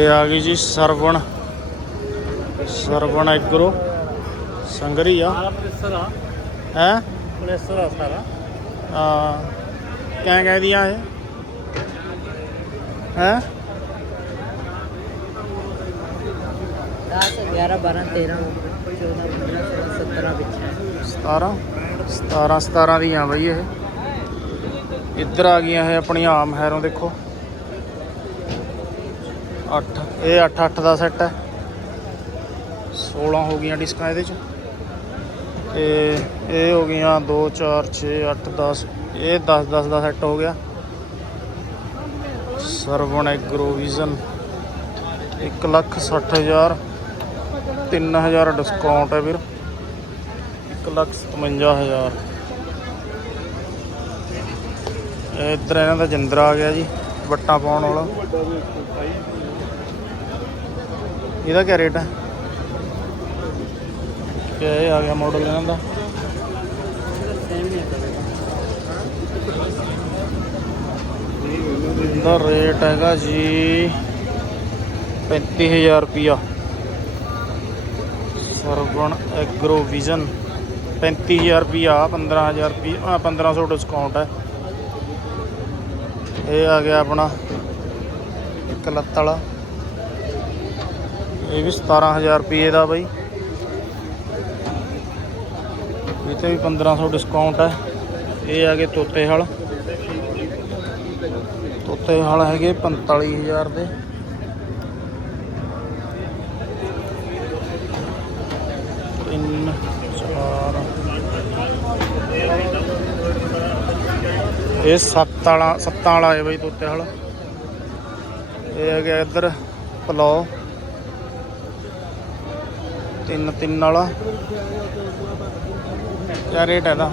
ਇਹ ਆ ਗਈ ਜੀ ਸਰਵਣ। ਸਰਵਣ ਐਗਰੋ ਸੰਗਰੀ ਆ। ਆ। ਹੈ? ਪ੍ਰੈਸਰ ਆ ਸਾਰਾ। ਆ ਕਿਆ ਕਹਿ ਦੀਆਂ ਇਹ? ਹੈ? 10 11 12 13 14 15 16 17 ਵਿੱਚ 17 17 17 ਦੀਆਂ ਬਈ ਇਹ। ਇੱਧਰ ਆ ਗਈਆਂ ਇਹ ਆਪਣੀਆਂ ਆਮ ਹੈਰੋਂ ਦੇਖੋ। 8 ਇਹ 8 8 ਦਾ ਸੈੱਟ ਹੈ। 16 ਹੋ ਗਈਆਂ ਡਿਸਕਾਂ ਇਹਦੇ ਚ। ਤੇ ਇਹ ਹੋ ਗਈਆਂ 2 4 6 8 10 ਇਹ 10 10 ਦਾ ਸੈੱਟ ਹੋ ਗਿਆ। ਸਰਵਣ ਐਗਰੋਵਿਜ਼ਨ 1 ਲੱਖ 60 ਹਜ਼ਾਰ 3000 ਡਿਸਕਾਊਂਟ ਹੈ ਵੀਰ। 1 ਲੱਖ 57 ਹਜ਼ਾਰ। ਇੱਧਰ ਇਹਨਾਂ ਦਾ ਜਿੰਦਰਾ ਆ ਗਿਆ ਜੀ, ਵੱਟਾਂ ਪਾਉਣ ਵਾਲਾ। ਇਹਦਾ ਕੀ ਰੇਟ ਹੈ ਕਿ ਇਹ ਆ ਗਿਆ ਮਾਡਲ ਇਹਨਾਂ ਦਾ। ਇਹਦਾ ਰੇਟ ਹੈਗਾ ਜੀ 35000 ਰੁਪਿਆ ਸਰਵਣ ਐਗਰੋ ਵਿਜ਼ਨ 35000 ਰੁਪਿਆ 15000 ਰੁਪਿਆ 1500 ਡਿਸਕਾਊਂਟ ਹੈ। ਇਹ ਆ ਗਿਆ ਆਪਣਾ ਇੱਕ ਲੱਤ ਵਾਲਾ। ਇਹ ਵੀ 17000 ਰੁਪਏ ਦਾ ਬਾਈ। ਇਹ ਤੇ ਵੀ 1500 ਡਿਸਕਾਊਂਟ ਹੈ। ਇਹ ਆ ਗਏ ਤੋਤੇ ਹਲ। ਤੋਤੇ ਹਲ ਹੈਗੇ 45000 ਦੇ। ਤਿੰਨ, ਚਾਰ। ਇਹ ਸੱਤ ਵਾਲਾ ਸੱਤਾਂ ਵਾਲਾ ਹੈ ਬਾਈ ਤੋਤੇ ਹਲ। ਇਹ ਆ ਇੱਧਰ, ਪਲਾਓ। ਤਿੰਨ ਤਿੰਨ ਵਾਲਾ ਕਿਆ ਰੇਟ ਹੈ ਇਹਦਾ?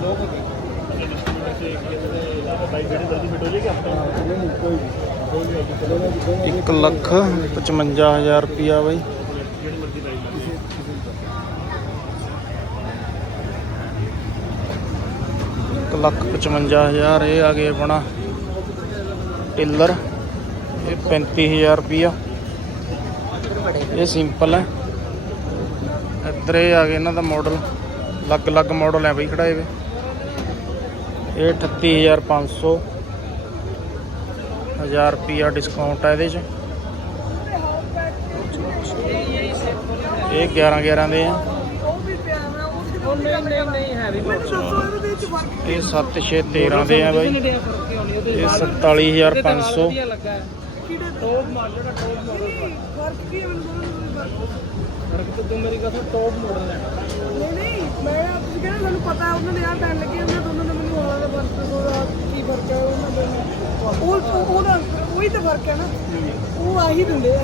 ਇੱਕ ਲੱਖ 55000 ਰੁਪਿਆ ਬਾਈ। ਇੱਕ ਲੱਖ 55000 ਇਹ ਆ ਗਏ ਆਪਣਾ ਟਿਲਰ। ਇਹ 35000 ਰੁਪਿਆ ਇਹ ਸਿੰਪਲ ਹੈ। ਇੱਧਰ ਇਹ ਆ ਗਏ ਇਹਨਾਂ ਦਾ ਮਾਡਲ ਅਲੱਗ-ਅਲੱਗ ਮਾਡਲ ਹੈ ਬਈ ਖੜਾਏ ਵੇ। ਇਹ 38500 1000 ਰੁਪਿਆ ਡਿਸਕਾਊਂਟ ਹੈ ਇਹਦੇ 'ਚ। ਇਹ 11 11 ਦੇ ਆ। ਨਹੀਂ ਨਹੀਂ ਨਹੀਂ ਹੈਵੀ ਇਹ 7 6 13 ਦੇ ਆ ਬਾਈ। ਇਹ 47500 ਲੱਗਾ ਟੌਪ ਮਾਡਲ ਦਾ ਟੌਪ ਮਾਡਲ ਫ਼ਰਕ ਕੀ ਹੈ ਮੈਨੂੰ ਦੋਨਾਂ ਦਾ ਫ਼ਰਕ ਫ਼ਰਕ ਤਾਂ ਤੂੰ ਮੇਰੀ ਕਸਮ ਟੌਪ ਮਾਡਲ ਹੈ ਨਹੀਂ ਨਹੀਂ ਮੈਂ ਤੁਸੀਂ ਕਹਿੰਦੇ ਸਾਨੂੰ ਪਤਾ ਉਹਨਾਂ ਦੇ ਆਹ ਪੈਣ ਲੱਗੇ ਉਹਨਾਂ ਦੋਨਾਂ ਦਾ ਮੈਨੂੰ ਆਲਾ ਦਾ ਫ਼ਰਕ ਉਹਦਾ ਕੀ ਫ਼ਰਕ ਹੈ ਉਹਨਾਂ ਦੋਨਾਂ ਉਹ ਉਹ- ਉਹਦਾ ਉਹੀ ਤਾਂ ਫ਼ਰਕ ਹੈ ਨਾ। ਉਹ ਆਹੀ ਦਿੰਦੇ ਆ।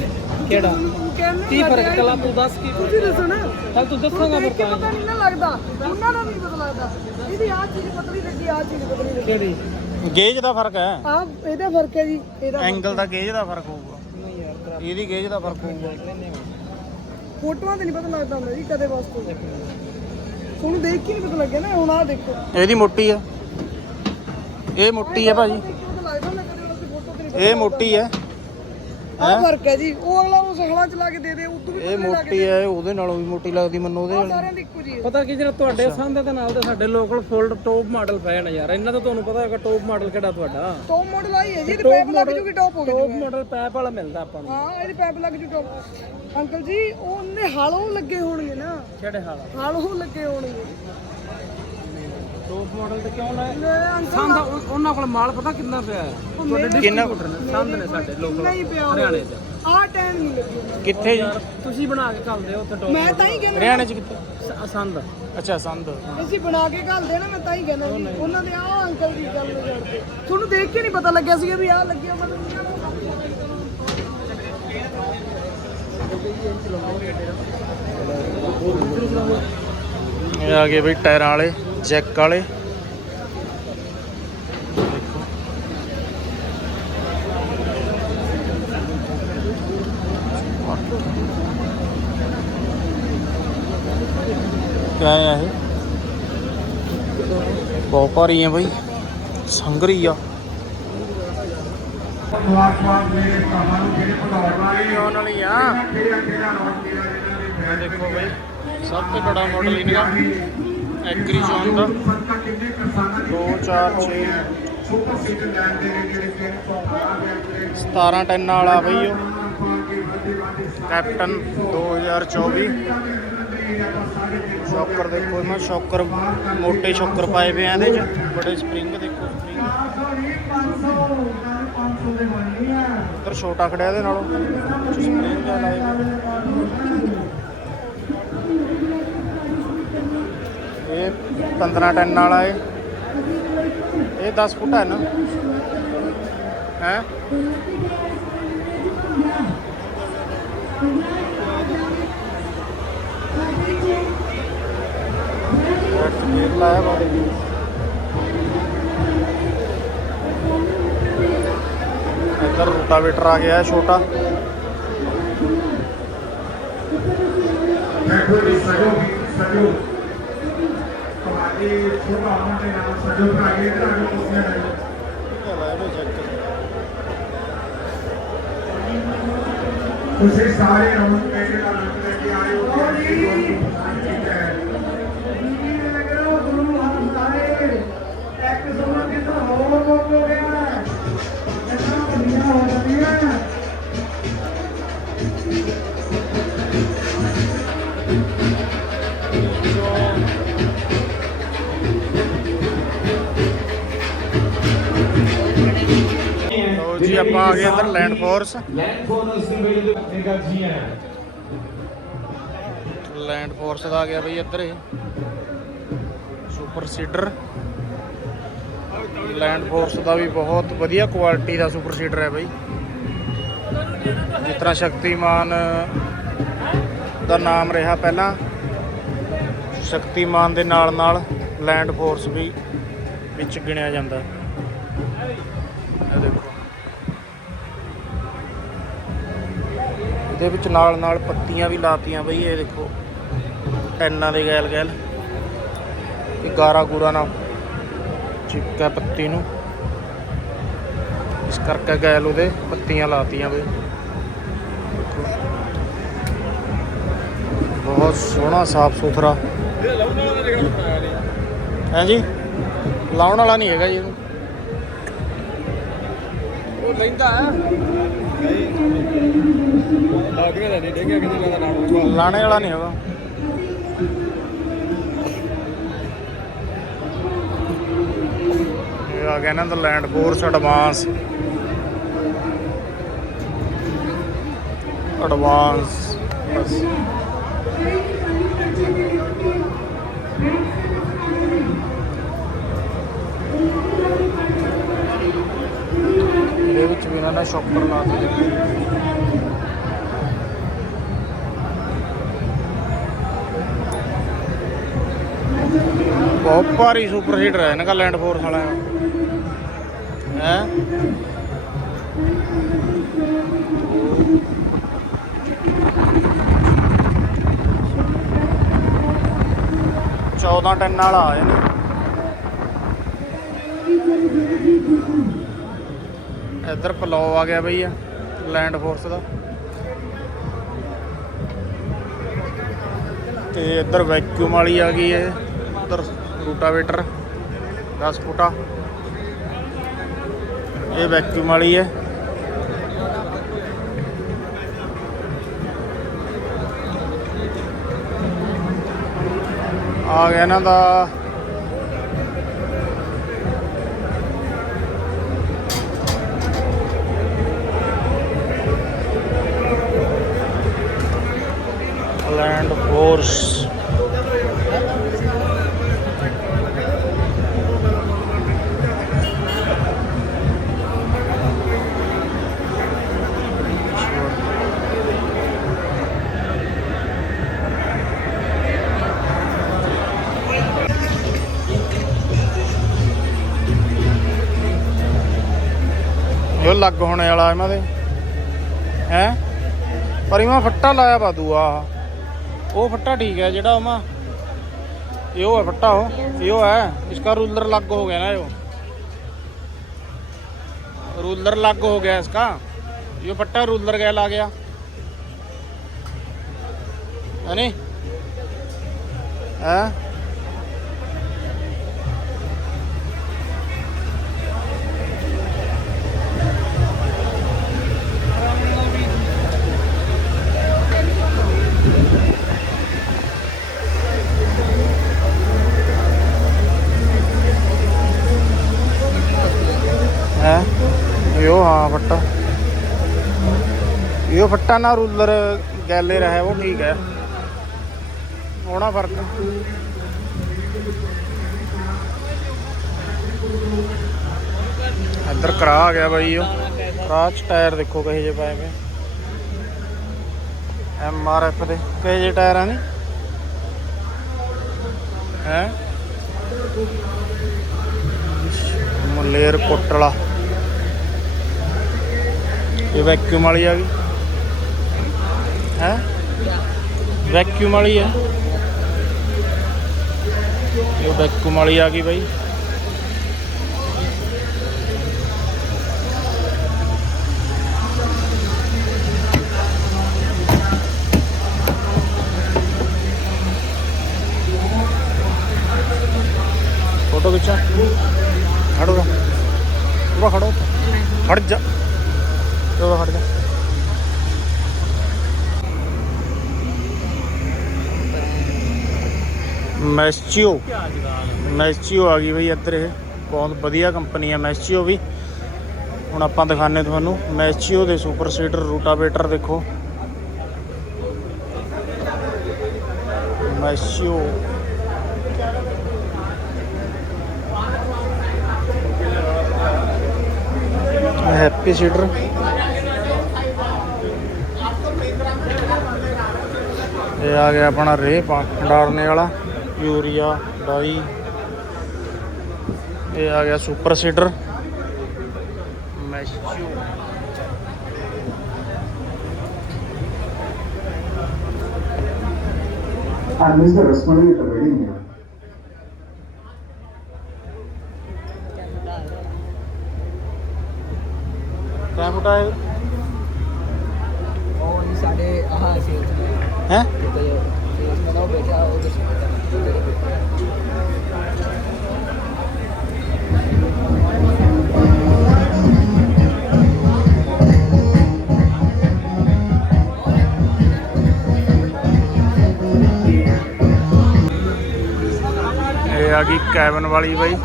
ਕਿਹੜਾ? ਕੀ ਫ਼ਰਕ ਕਲਾ। ਤੂੰ ਦੱਸ ਕੀ ਤੁਸੀਂ ਦੱਸੋ ਨਾ। ਚੱਲ ਤੂੰ ਦੱਸਾਂਗਾ ਤੁਹਾਨੂੰ ਫਿਰ ਪਤਾ ਨਹੀਂ ਨਾ ਲੱਗਦਾ। ਉਹਨਾਂ ਨੂੰ ਨਹੀਂ ਪਤਾ ਲੱਗਦਾ। ਇਹਦੀ ਆਹ ਚੀਜ਼ ਪਤਲੀ ਲੱਗੀ ਆਹ ਚੀਜ਼ ਪਤਲੀ ਲੱਗੀ। ਕਿਹੜੀ? ਗੇਜ ਦਾ ਫ਼ਰਕ ਹੈ। ਆਹ ਇਹਦਾ ਫ਼ਰਕ ਹੈ ਜੀ ਇਹਦਾ ਐਂਗਲ ਦਾ ਗੇਜ ਦਾ ਫ਼ਰਕ ਹੋਊਗਾ। ਨਹੀਂ ਯਾਰ ਇਹਦੀ ਗੇਜ ਦਾ ਫ਼ਰਕ ਹੋਊਗਾ। ਫੋਟੋਆਂ ਤੇ ਨਹੀਂ ਪਤਾ ਲੱਗਦਾ ਹੁੰਦਾ ਜੀ ਕਦੇ ਵਾਸਤੇ। ਤੁਹਾਨੂੰ ਦੇਖ ਕੇ ਨਹੀਂ ਪਤਾ ਲੱਗਿਆ ਨਾ ਹੁਣ ਆਹ ਦੇਖੋ। ਇਹਦੀ ਮੋਟੀ ਆ। ਇਹ ਮੋਟੀ ਹੈ ਭਾਜੀ। ਦੇਖ ਕੇ ਪਤਾ ਲੱਗਦਾ ਹੁੰਦਾ ਕਦੇ ਵਾਸਤੇ ਫੋਟੋ ਤੇ ਨਹੀਂ ਇਹ ਮੋਟੀ ਹੈ ਆਹ ਫ਼ਰਕ ਹੈ ਜੀ ਉਹ ਅਗਲਾ ਉਹ ਸਖਲਾ ਚਲਾ ਕੇ ਦੇ ਦੇ ਉਦੋਂ ਵੀ ਇਹ ਮੋਟੀ ਹੈ ਉਹਦੇ ਨਾਲੋਂ ਵੀ ਮੋਟੀ ਲੱਗਦੀ ਮੈਨੂੰ ਉਹਦੇ ਨਾਲ। ਸਾਰਿਆਂ ਦੀ ਇੱਕੋ ਜੀ ਹੈ। ਪਤਾ ਕੀ ਜਿਹੜਾ ਤੁਹਾਡੇ ਸੰਦ ਦੇ ਨਾਲ ਤੇ ਸਾਡੇ ਲੋਕਲ ਫੋਲਡ ਟੌਪ ਮਾਡਲ ਪਏ ਨੇ ਯਾਰ ਇਹਨਾਂ ਦਾ ਤੁਹਾਨੂੰ ਪਤਾ ਹੈਗਾ ਟੌਪ ਮਾਡਲ ਕਿਹੜਾ ਤੁਹਾਡਾ? ਟੌਪ ਮਾਡਲ ਆਈ ਹੈ ਜੀ ਇਹਦੀ ਪੈਪ ਲੱਗ ਜੂਗੀ ਟੌਪ ਹੋ ਟੌਪ ਗਈ ਮਾਡਲ ਪੈਪ ਵਾਲਾ ਮਿਲਦਾ ਆਪਾਂ ਨੂੰ। ਹਾਂ ਇਹਦੀ ਪੈਪ ਲੱਗ ਜੂ ਟੌਪ ਅੰਕਲ ਜੀ ਉਹਨੇ ਹਾਲੋਂ ਲੱਗੇ ਹੋਣਗੇ ਨਾ। ਕਿਹੜੇ ਹਾਲ? ਹਾਲੋਂ ਲੱਗੇ ਹੋਣਗੇ। ਟੌਪ ਮਾਡਲ ਤੇ ਕਿਉਂ ਲਾਏ ਲੈ ਅੰਕਲ ਸੰਦ ਉਹ- ਉਹਨਾਂ ਕੋਲ ਮਾਲ ਪਤਾ ਕਿੰਨਾ ਪਿਆ ਹੈ? ਤੁਹਾਡੇ ਕਿੰਨਾ ਸੰਦ ਨੇ ਸਾਡੇ ਲੋਕਲ ਹਰਿਆਣੇ ਚ। ਆਹ ਟਾਈਮ ਨਹੀਂ ਲੱਗੀ ਕਿੱਥੇ ਜੀ? ਤੁਸੀਂ ਬਣਾ ਕੇ ਘੱਲਦੇ ਹੋ ਉੱਥੇ। ਟੌਪ ਮੈਂ ਤਾਂ ਹੀ ਕਹਿੰਦਾ ਹਰਿਆਣੇ ਚ ਕਿੱਥੇ? ਸ- ਸੰਦ। ਅੱਛਾ ਸੰਦ। ਅਸੀਂ ਬਣਾ ਕੇ ਘੱਲਦੇ ਨਾ ਮੈਂ ਤਾਂ ਹੀ ਕਹਿੰਦਾ ਉਹਨਾਂ ਦੇ ਆਹ ਅੰਕਲ ਦੀ ਗੱਲ ਨੂੰ ਜਾਣਦੇ ਤੁਹਾਨੂੰ ਦੇਖ ਕੇ ਨਹੀਂ ਪਤਾ ਲੱਗਿਆ ਸੀਗਾ ਵੀ ਆਹ ਲੱਗਿਆ ਮਤਲਬ ਇਹ ਆ ਗਏ ਬਈ ਟਾਇਰਾਂ ਵਾਲੇ। ਜੈਕ ਵਾਲੇ ਕਿਆ ਹੈ ਇਹ ਬਹੁਤ ਭਾਰੀ ਹੈ ਬਈ ਸੰਗਰੀ ਆ ਆਉਣ ਵਾਲੀ ਆ ਇਹ ਦੇਖੋ ਬਈ ਸਭ ਤੋਂ ਬੜਾ ਮਾਡਲ ਇਹਨਾਂ ਦਾ। ਐਗਰੀ ਜ਼ੋਨ ਦਾ 2 4 6 17 ਟਨ ਵਾਲਾ ਬਈ ਉਹ। ਕੈਪਟਨ 2024 ਸ਼ੌਕਰ ਦੇਖੋ ਇਹਨਾਂ ਸ਼ੌਕਰ, ਮੋਟੇ ਸ਼ੌਕਰ ਪਾਏ ਪਏ ਆ ਇਹਦੇ ਚ। ਬੜੇ ਸਪਰਿੰਗ ਦੇਖੋ ਸਪਰਿੰਗ ਉੱਧਰ ਛੋਟਾ ਖੜਿਆ ਇਹਦੇ ਨਾਲੋਂ। ਸਪਰਿੰਗ ਆ ਲਾਏ ਇਹ 15 ਟਨ ਵਾਲਾ ਹੈ ਇਹ 10 ਫੁੱਟ ਹੈ ਨਾ। ਹੈ? ਇਹ ਲਾਇਆ ਬਾਰੇ ਇੱਧਰ ਰੋਟਾਵੇਟਰ ਆ ਗਿਆ ਹੈ ਛੋਟਾ ਤੁਸੀਂ ਸਾਰੇ ਰਮਨ ਪੈਸੇ ਦਾ ਨਾਮ ਲੈ ਕੇ ਆਏ ਹੋ। ਤੇ ਅਸੀਂ ਤੁਹਾਨੂੰ ਪਸੰਦ ਕੀਤਾ ਹੈ ਲਓ ਜੀ ਆਪਾਂ ਆ ਗਏ ਇੱਧਰ ਲੈਂਡ ਫੋਰਸ ਲੈਂਡ ਫੋਰਸ ਦੇ ਵੇਲੇ ਦੇ ਗਾਜੀਆਂ ਲੈਂਡ ਫੋਰਸ ਦਾ ਆ ਗਿਆ ਬਈ ਇੱਧਰ ਇਹ। ਸੁਪਰ ਸੀਡਰ ਲੈਂਡ ਫੋਰਸ ਦਾ ਵੀ ਬਹੁਤ ਵਧੀਆ ਕੁਆਲਿਟੀ ਦਾ ਸੁਪਰ ਸੀਡਰ ਹੈ ਬਈ। ਜਿਸ ਤਰ੍ਹਾਂ ਸ਼ਕਤੀਮਾਨ ਦਾ ਨਾਮ ਰਿਹਾ ਪਹਿਲਾਂ ਸ਼ਕਤੀਮਾਨ ਦੇ ਨਾਲ ਨਾਲ ਲੈਂਡ ਫੋਰਸ ਵੀ ਵਿੱਚ ਗਿਣਿਆ ਜਾਂਦਾ। ਇਹਦੇ ਵਿੱਚ ਨਾਲ ਨਾਲ ਪੱਤੀਆਂ ਵੀ ਲਾਤੀਆਂ ਬਈ, ਇਹ ਦੇਖੋ। ਟੈਨਾਂ ਦੇ ਗੈਲ ਗੈਲ। ਇਹ ਗਾਰਾ ਗੂਰਾ ਨਾਲ ਚਿਪਕਾ ਪੱਤੀ ਨੂੰ। ਇਸ ਕਰਕੇ ਗੈਲ ਉਹਦੇ ਪੱਤੀਆਂ ਲਾਤੀਆਂ ਬਈ। ਬਹੁਤ ਸੋਹਣਾ, ਸਾਫ਼ ਸੁਥਰਾ। ਹੈ ਜੀ? ਲਾਉਣ ਵਾਲਾ ਨਹੀਂ ਹੈਗਾ ਜੀ। ਇਹਨੂੰ ਉਹ ਲੈਂਦਾ ਹੈ। ਲਾਗਰੇ ਦਾ ਨਹੀਂ ਡੇਗਾ ਕਿਤੇ ਲੱਗਦਾ ਨਾਮ ਲਾਣੇ ਵਾਲਾ ਨਹੀਂ ਹੈਗਾ। ਇਹ ਆ ਗਿਆ ਇਹਨਾਂ ਦਾ ਲੈਂਡ ਫੋਰਸ ਐਡਵਾਂਸ ਐਡਵਾਂਸ ਬਸ ਇਹਦੇ ਸ਼ੌਪਰ ਲਾ ਦਿੱਤੇ ਬਹੁਤ ਭਾਰੀ ਸੁਪਰ ਹੀਟਰ ਹੈ ਇਹਨਾਂ ਦਾ ਲੈਂਡ ਫੋਰਸ ਵਾਲਾ ਹੈ। ਚੌਦਾਂ ਟਨ ਵਾਲਾ ਆ ਜਾਣਾ ਇੱਧਰ ਪਲੋ ਆ ਗਿਆ ਬਈ ਆ ਲੈਂਡ ਫੋਰਸ ਦਾ। ਤੇ ਇੱਧਰ ਵੈਕਿਊਮ ਵਾਲੀ ਆ ਗਈ ਹੈ ਉਧਰ ਰੂਟਾਵੇਟਰ 10 ਫੁੱਟਾ। ਇਹ ਵੈਕਿਊਮ ਵਾਲੀ ਹੈ। ਆ ਗਿਆ ਇਹਨਾਂ ਦਾ ਲੈਂਡ ਫੋਰਸ ਇਹ ਲੱਗ ਹੋਣੇ ਵਾਲਾ ਇਹਨਾਂ ਦੇ। ਹੈ? ਪਰ ਇਮਾ ਫੱਟਾ ਲਾਇਆ ਬਾਦੂ ਆ। वो फट्टा ठीक है जेड़ा उमा यो है फट्टा यो है इसका रूलर अलग हो गया ना यो रूलर अलग हो गया इसका यो फट्टा रूलर गया ला गया है नहीं है ਇਹੋ ਇਹੋ ਫੱਟਾ ਨਾ ਰੂਲਰ ਗੈਲੇ ਰਿਹਾ, ਉਹ ਠੀਕ ਹੈ। ਹੋਣਾ ਫ਼ਰਕ। ਇੱਧਰ ਕਰਾ ਆ ਗਿਆ ਬਾਈ ਉਹ। ਕਰਾ ਟਾਇਰ ਦੇਖੋ ਕਹੇ ਜੇ ਪਾਏ ਵੇ ਐਮ ਆਰ ਐਫ ਦੇ। ਕਹੇ ਜੇ ਟਾਇਰਾਂ ਦੇ ਹੈ? ਮਲੇਰ ਕੋਟਲਾ। ਇਹ ਵੈਕਿਊਮ ਵਾਲੀ ਆ ਗਈ ਹੈ? ਵੈਕਿਊਮ ਵਾਲੀ ਹੈ ਇਹ ਵੈਕਿਊਮ ਵਾਲੀ ਆ ਗਈ ਬਾਈ। ਫੋਟੋ ਖਿੱਚਾ। ਖੜੋ। ਰਾ ਖੜੋ। ਖੜ ਜਾ। ਚਲੋ ਖੜ ਜਾ। ਮੈਸਚੀਓ। ਮੈਸਚੀਓ ਆ ਗਈ ਬਈ ਇੱਧਰ ਇਹ। ਬਹੁਤ ਵਧੀਆ ਕੰਪਨੀ ਆ ਮੈਸਚੀਓ ਵੀ। ਹੁਣ ਆਪਾਂ ਦਿਖਾਣੇ ਤੁਹਾਨੂੰ। ਮੈਸਚੀਓ ਦੇ ਸੁਪਰ ਸੀਡਰ ਰੂਟਾਵੇਟਰ ਦੇਖੋ। ਮੈਸਚੀਓ। Happy seeder. ਇਹ ਆ ਗਿਆ ਆਪਣਾ ਰੇ ਡਾਰਨੇ ਵਾਲਾ ਯੂਰੀਆ ਡਾਈ। ਇਹ ਆ ਗਿਆ super seeder. Maschio. And Mr. Rasmani the wedding here. ਫੁੱਟਾ ਹੈ ਉਹ ਸਾਡੇ ਆਹ ਸੇਲਸ ਹੈ? ਕੈਬਨ ਵਾਲੀ ਬਾਈ।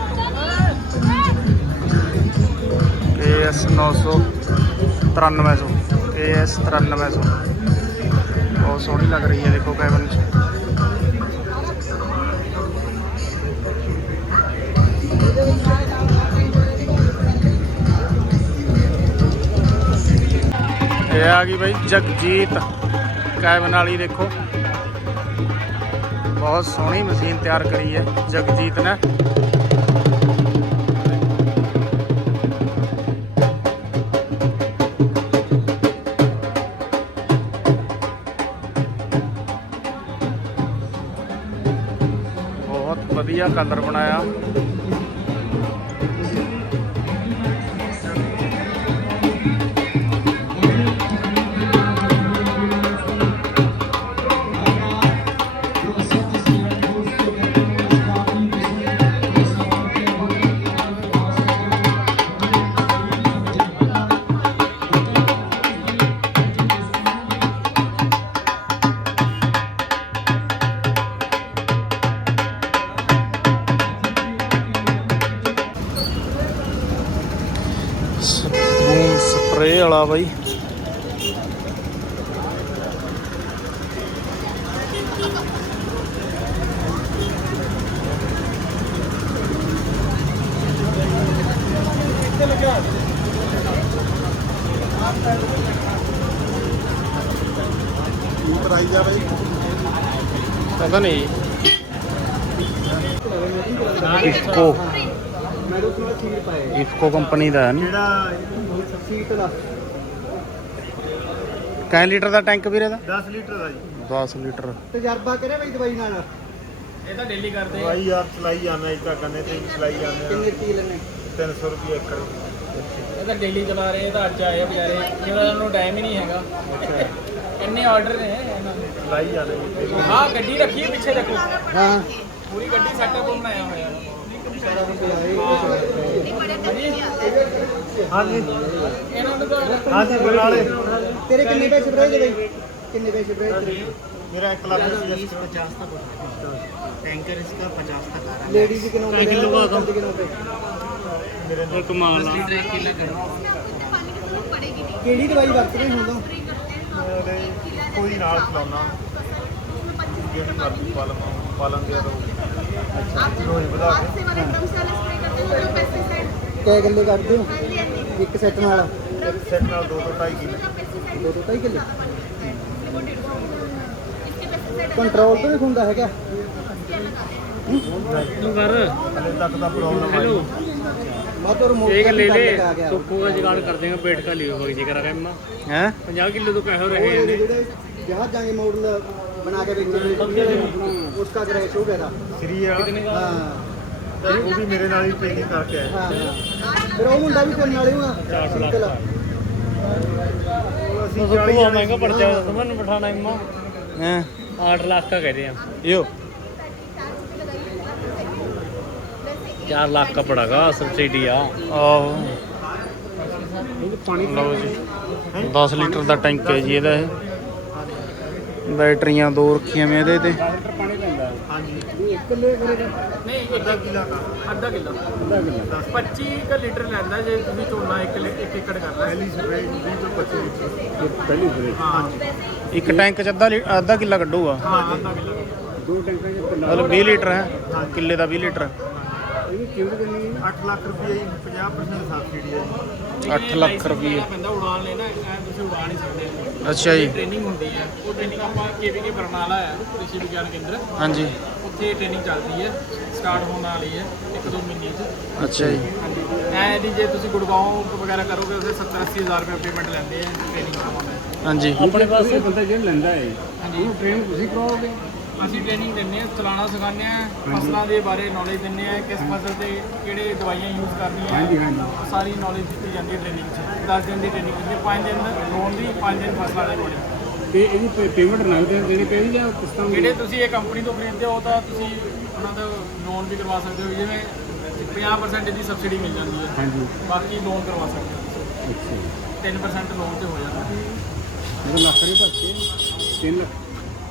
KS 900 9300 KS 9300 ਬਹੁਤ ਸੋਹਣੀ ਲੱਗ ਰਹੀ ਹੈ ਦੇਖੋ ਕੈਬਨ ਚ। ਇਹ ਆ ਗਈ ਬਾਈ ਜਗਜੀਤ। ਕੈਬਨ ਵਾਲੀ ਦੇਖੋ। ਬਹੁਤ ਸੋਹਣੀ ਮਸ਼ੀਨ ਤਿਆਰ ਕਰੀ ਹੈ ਜਗਜੀਤ ਨੇ। ਬਹੁਤ ਵਧੀਆ ਕਲਰ ਬਣਾਇਆ। ਬਾਈ। ਪ੍ਰਾਈਜ਼ ਆ ਬਾਈ ਪਤਾ ਨਹੀਂ ਇਫਕੋ ਇਫਕੋ ਕੰਪਨੀ ਦਾ ਹੈ ਨਾ। ਜਿਹੜਾ ਸੀਟ ਦਾ ਕਿੰਨੇ ਲੀਟਰ ਦਾ ਟੈਂਕ ਵੀਰੇ ਦਾ? 10 ਲੀਟਰ ਦਾ ਜੀ। 10 ਲੀਟਰ। ਤਜਰਬਾ ਕਰਿਆ ਬਾਈ ਦਵਾਈ ਨਾਲ। ਇਹ ਤਾਂ ਡੇਲੀ ਕਰਦੇ ਦਵਾਈ ਯਾਰ ਚਲਾਈ ਜਾਣਾ ਇੱਕ ਕੰਨੇ ਤੇ ਵੀ ਚਲਾਈ ਜਾਂਦੇ ਆ। ਕੀ ਲੈਣੇ 300 ਰੁਪਏ ਏਕੜ ਇਹ ਤਾਂ ਡੇਲੀ ਚਲਾ ਰਹੇ ਇਹ ਤਾਂ ਅੱਜ ਆਏ ਆ ਵਿਚਾਰੇ ਇਹਨਾਂ ਨੂੰ ਟਾਈਮ ਹੀ ਨਹੀਂ ਹੈਗਾ। ਇੰਨੇ ਆਰਡਰ ਨੇ ਇਹਨਾਂ ਦੇ। ਲਾਈ ਜਾ ਰਹੀ ਹਾਂ ਗੱਡੀ ਰੱਖੀ ਹੈ ਪਿੱਛੇ ਦੇਖੋ। ਹਾਂ। ਪੂਰੀ ਗੱਡੀ ਸੈਟਅਪ ਬਣਾਇਆ ਹੋਇਆ। ਹਾਂਜੀ ਇਹਨਾਂ ਨੂੰ ਤਾਂ ਹਾਂਜੀ ਬਨਾਲੇ ਤੇਰੇ ਕਿੰਨੇ ਪੈਸੇ ਭਰਾਏ ਦੇ ਬਈ ਕਿੰਨੇ ਪੈਸੇ ਭਰਾਏ ਤੇਰੇ ਮੇਰਾ 1 ਲੱਖ ਰੁਪਏ टैंकर इसका पचास तक आ रहा ਲੇਡੀਜ਼ ਦੇ ਕਿੰਨੇ ਕਿੰਨੇ ਕਿਲੋ ਦਾ ਦੇ ਕਿੰਨੇ ਪਏ ਮੇਰੇ ਨਾਲ ਕਮਾਲ ਨਾਲ ਕਿਹੜੀ ਦਵਾਈ ਵਰਤ ਰਹੇ ਹੋ ਤਾਂ ਮੇਰੇ ਕੋਈ ਨਾਲ ਖਿਲਾਉਣਾ ਜਿਹੜੀ ਮਰਜ਼ੀ ਪਾਲਣ ਪਾਲਣ ਦੇ ਰੋ ਰੋਜ਼ ਵਧਾ ਕੇ ਕਿੰਨੇ ਕਿੱਲੇ ਕਰਦੇ ਹੋ? ਇੱਕ ਸੈੱਟ ਨਾਲ? ਇੱਕ ਸੈੱਟ ਨਾਲ 2 ਤੋਂ 2.5 ਕਿੱਲੇ। 2 ਤੋਂ 2.5 ਕਿੱਲੇ? ਕੰਟਰੋਲ ਤੋਂ ਨਹੀਂ ਹੁੰਦਾ ਹੈਗਾ। ਤੂੰ ਕਰ ਹਲੇ ਤੱਕ ਦਾ ਪ੍ਰੋਬਲਮ ਹੈ ਮਾਤਰ ਮੋਟਰ ਇੱਕ ਲੈ ਲੈ। ਸੁੱਖੋ ਦਾ ਜਗਾੜ ਕਰ ਦੇਗਾ ਪੇਟ ਕਾ ਲਿਓ ਹੋਈ ਜੀ ਕਰਾਂਗੇ ਮਾ ਹੈ? 50 ਕਿਲੋ ਤੋਂ ਪੈਸੇ ਰਹੇ ਜਾਂਦੇ। ਜਹਾਜ਼ ਜਾਗੇ ਮਾਡਲ ਬਣਾ ਕੇ ਵੇਚਦੇ ਉਸ ਦਾ ਗ੍ਰੈਸ਼ ਹੋ ਗਿਆ ਸ੍ਰੀ ਵਾਲਾ ਹਾਂ। ਤੇ ਉਹ ਵੀ ਮੇਰੇ ਨਾਲ ਹੀ ਟ੍ਰੇਨਿੰਗ ਕਰਕੇ ਆਇਆ। ਹਾਂ। ਫਿਰ ਉਹ ਮੁੰਡਾ ਵੀ ਕੋਈ ਨਾਲੇ ਹੋਣਾ। 4 ਲੱਖ ਦਾ ਅਸੀਂ 40 ਮਹਿੰਗਾ ਪੜ ਤੁਹਾਨੂੰ ਬਿਠਾਣਾ ਇਮਾ। ਹੈ? 8 ਲੱਖ ਦਾ ਆ। ਇਹੋ 4 ਲੱਖ ਦਾ ਪੜਾਗਾ ਸਬਸਿਡੀ ਆ। ਆਹੋ। ਲਓ ਜੀ। 10 ਲੀਟਰ ਦਾ ਟੈਂਕ ਹੈ ਜੀ ਇਹਦਾ ਇਹ। ਬੈਟਰੀਆਂ ਦੋ ਰੱਖੀਆਂ ਮੈਂ ਇਹਦੇ ਤੇ। ਹਾਂਜੀ। ਇਹ ਕਿੰਨੇ ਨਹੀਂ ਅੱਧਾ ਕਿੱਲਾ ਦਾ। ਅੱਧਾ ਕਿੱਲਾ। ਅੱਧਾ ਕਿੱਲਾ 25 ਕ ਲੀਟਰ ਲੈਂਦਾ ਜੇ ਤੁਸੀਂ ਝੋਨਾ 1 ਇੱਕ ਏਕੜ ਕਰਨਾ। ਪਹਿਲੀ ਹਾਂਜੀ ਇੱਕ ਟੈਂਕ ਚ ਅੱਧਾ ਅੱਧਾ ਕਿੱਲਾ ਕੱਢੂਗਾ। ਹਾਂ ਅੱਧਾ ਕਿੱਲਾ। ਦੋ ਟੈਂਕਾਂ ਦੇ ਕਿੰਨਾ ਮਤਲਬ 20 ਲੀਟਰ ਹੈ ਕਿੱਲੇ ਦਾ 20 ਲੀਟਰ। 8 ਲੱਖ ਰੁਪਏ ਪੈਂਦਾ ਉਡਾਨ ਲੈਣਾ ਐ ਤੁਸੀਂ ਉਡਾ ਨਹੀਂ ਸਕਦੇ। ਅੱਛਾ ਜੀ। ਟ੍ਰੇਨਿੰਗ ਹੁੰਦੀ ਹੈ ਉਹ ਟ੍ਰੇਨਿੰਗ ਆਪਾਂ ਕੇਵੀਕੇ ਬਰਨਾਲਾ ਹੈ ਕ੍ਰਿਸ਼ੀ ਵਿਗਿਆਨ ਕੇਂਦਰ। ਹਾਂਜੀ। ਉੱਥੇ ਟ੍ਰੇਨਿੰਗ ਚੱਲਦੀ ਹੈ ਸਟਾਰਟ ਹੋਣ ਵਾਲੀ ਹੈ ਇੱਕ ਦੋ ਮਹੀਨੇ ਚ। ਅੱਛਾ ਜੀ। ਐ ਨਹੀਂ ਜੇ ਤੁਸੀਂ ਗੁੜਗਾਉਂ ਵਗੈਰਾ ਕਰੋਗੇ ਉਹਦੇ 70 80 ਹਜ਼ਾਰ ਰੁਪਏ ਪੇਮੈਂਟ ਲੈਂਦੇ ਆ ਟ੍ਰੇਨਿੰਗ ਕਰਵਾਉਂਦੇ ਹਾਂਜੀ। ਆਪਣੇ ਪਾਸ ਬੰਦਾ ਜਿਹੜਾ ਲੈਂਦਾ ਹੈ ਹਾਂਜੀ। ਉਹ ਟ੍ਰੇਨ ਤੁਸੀਂ ਕਰਾਓਗੇ? ਅਸੀਂ ਟ੍ਰੇਨਿੰਗ ਦਿੰਦੇ ਆ ਚਲਾਣਾ ਸਿਖਾਉਂਦੇ ਆ ਫਸਲਾਂ ਦੇ ਬਾਰੇ ਨੌਲੇਜ ਦਿੰਦੇ ਆ ਕਿਸ ਫਸਲ ਤੇ ਕਿਹੜੇ ਦਵਾਈਆਂ ਯੂਜ਼ ਕਰਨੀਆਂ। ਹਾਂਜੀ ਹਾਂਜੀ। ਸਾਰੀ ਨੌਲੇਜ ਦਿੱਤੀ ਜਾਂਦੀ ਹੈ ਟ੍ਰੇਨਿੰਗ 'ਚ। 10 ਦਿਨ ਦੀ ਟ੍ਰੇਨਿੰਗ ਹੁੰਦੀ ਹੈ 5 ਦਿਨ ਲੋਨ ਦੀ 5 ਦਿਨ ਫਸਲਾਂ ਦੇ ਬਣੇ ਤੇ ਇਹਦੀ ਪੇਮੈਂਟ ਨਗਦ ਦੇਣੀ ਪੈਣੀ ਜਾਂ ਕਿਸ਼ਤਾਂ ਜਿਹੜੇ ਤੁਸੀਂ ਇਹ ਕੰਪਨੀ ਤੋਂ ਖਰੀਦਦੇ ਹੋ ਤਾਂ ਤੁਸੀਂ ਉਹਨਾਂ ਦਾ ਲੋਨ ਵੀ ਕਰਵਾ ਸਕਦੇ ਹੋ ਜਿਵੇਂ 50% ਦੀ ਸਬਸਿਡੀ ਮਿਲ ਜਾਂਦੀ ਹੈ। ਹਾਂਜੀ। ਬਾਕੀ ਲੋਨ ਕਰਵਾ ਸਕਦੇ ਹੋ। ਅੱਛਾ। 3% ਲੋਨ ਤੇ ਹੋ ਜਾਂਦਾ। ਮੇਰੇ ਲੱਖ ਰੁਪਏ ਭਰਤੇ 3 ਲੱਖ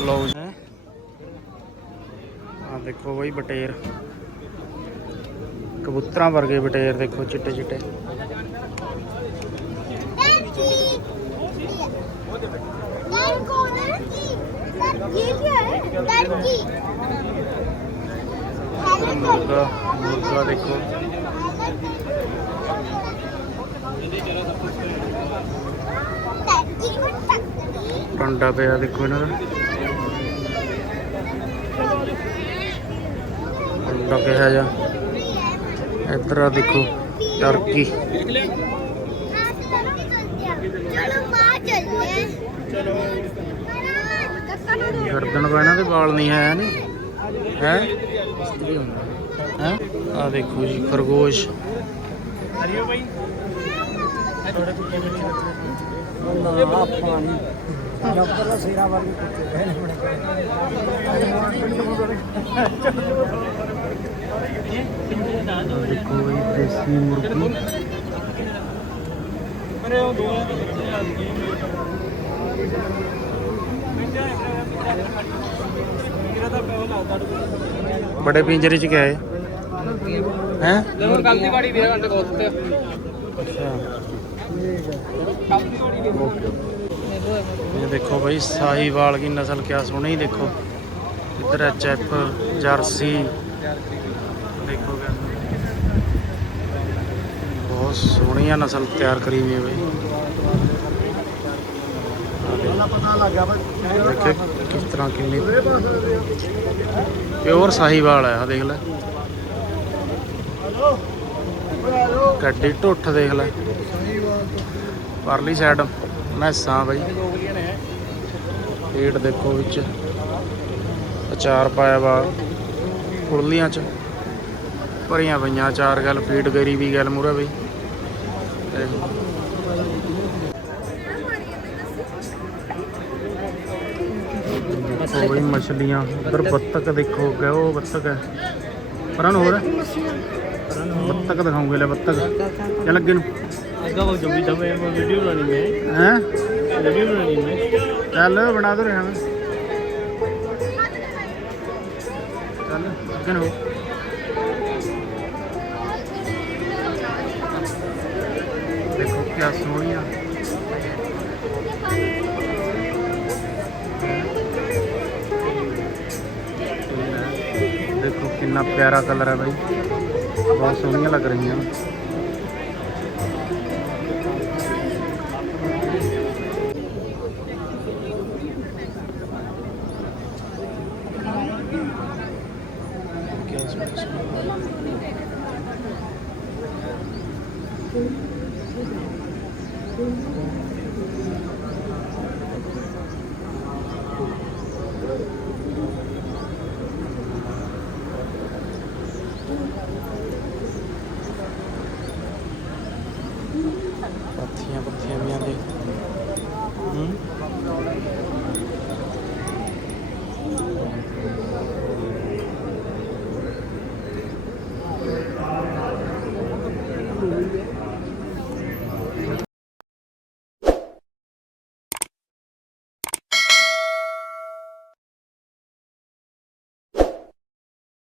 ਲਓ ਜੀ। ਆ ਦੇਖੋ ਬਈ ਬਟੇਰ। ਕਬੂਤਰਾਂ ਵਰਗੇ ਬਟੇਰ ਦੇਖੋ, ਚਿੱਟੇ ਚਿੱਟੇ। ਮੁਰਗਾ ਦੇਖੋ। ਡੰਡਾ ਪਿਆ ਦੇਖੋ ਇਹਨਾਂ ਦਾ। ਅੰਡਾ ਕਿਹਾ ਇੱਧਰ ਦੇਖੋ, ਟਰਕੀ। ਗਰਦਨ ਪੈਣਾ ਤੇ ਵਾਲ ਨਹੀਂ ਹੈ? ਨਹੀਂ ਹੈ ਹੈ? ਆ ਦੇਖੋ ਜੀ, ਖਰਗੋਸ਼। ਹਰਿਓ ਭਾਈ ਥੋੜਾ ਕੁੱਤੇ ਵਿੱਚ ਰੱਖੋ ਨਾ, ਆਪਾਂ ਨਹੀਂ ਡਾਕਟਰ ਦਾ ਸੇਰਾ ਵਰਗੇ ਕੁੱਤੇ ਬਹਿਣੇ ਬਣੇ ਦੇਖੋ ਬਈ ਦੇਸੀ ਗਏ ਬੜੇ ਪਿੰਜਰੇ ਚ ਗਿਆ ਹੈ? ਹੈ? ਲੋਰ ਕੱਲ ਦੀ ਵਾੜੀ ਵੀਰੇ ਘੰਟੇ ਤੇ ਅੱਛਾ ਇਹ ਦੇਖੋ ਭਾਈ ਸਾਹੀਵਾਲ ਦੀ ਨਸਲ ਕਿਆ ਸੋਹਣੀ ਦੇਖੋ। ਇੱਧਰ ਐਚ ਐਫ ਜਰਸੀ। ਦੇਖੋ ਬਹੁਤ ਸੋਹਣੀਆਂ ਨਸਲ ਤਿਆਰ ਕਰੀ ਹੋਈ ਹੈ ਬਈ। ਦੇਖੇ। ਕਿਸ ਤਰ੍ਹਾਂ ਕਿੰਨੀ ਪਿਓਰ ਸਾਹੀਵਾਲ ਹੈ ਆ ਦੇਖ ਲੈ। ਗੱਡੀ ਢੁੱਠ ਦੇਖ ਲੈ। ਪਰਲੀ ਸਾਈਡ ਮੈਸਾਂ ਬਈ। ਪੇਟ ਦੇਖੋ ਵਿੱਚ। ਅਚਾਰ ਪਾਇਆ ਵਾ ਕੁੜਲੀਆਂ ਚ। ਭਰੀਆਂ ਪਈਆਂ ਅਚਾਰ ਗੱਲ ਫੀਡ ਕਰੀ ਵੀ ਗੱਲ ਮੂਰੇ ਬਈ ਬਈ ਮਛਲੀਆਂ ਉਧਰ ਬੱਤਕ ਦੇਖੋ ਕਿ ਉਹ ਬੱਤਕ ਹੈ। ਪਰਾਂ ਹੋਰ? ਬੱਤਕ ਦਿਖਾਉਂਗੇ ਲੈ ਬੱਤਕ ਚੱਲ ਅੱਗੇ ਨੂੰ। ਅੱਗਾ ਉਹ ਜੰਬੀ ਜੰਬੇ ਵੀਡੀਓ ਬਣਾਣੀ ਮੈਂ। ਹੈ? ਵੀਡੀਓ ਬਣਾਣੀ ਮੈਂ। ਚੱਲ ਬਣਾ ਦੋ ਰਿਹਾ ਚੱਲ। ਅੱਗੇ ਦੇਖੋ ਕਿਆ ਸੋਹਣੀਆਂ ਦੇਖੋ ਕਿੰਨਾ ਪਿਆਰਾ ਕਲਰ ਹੈ ਬਾਈ। ਬਹੁਤ ਸੋਹਣੀਆਂ ਲੱਗ ਰਹੀਆਂ। Thank you.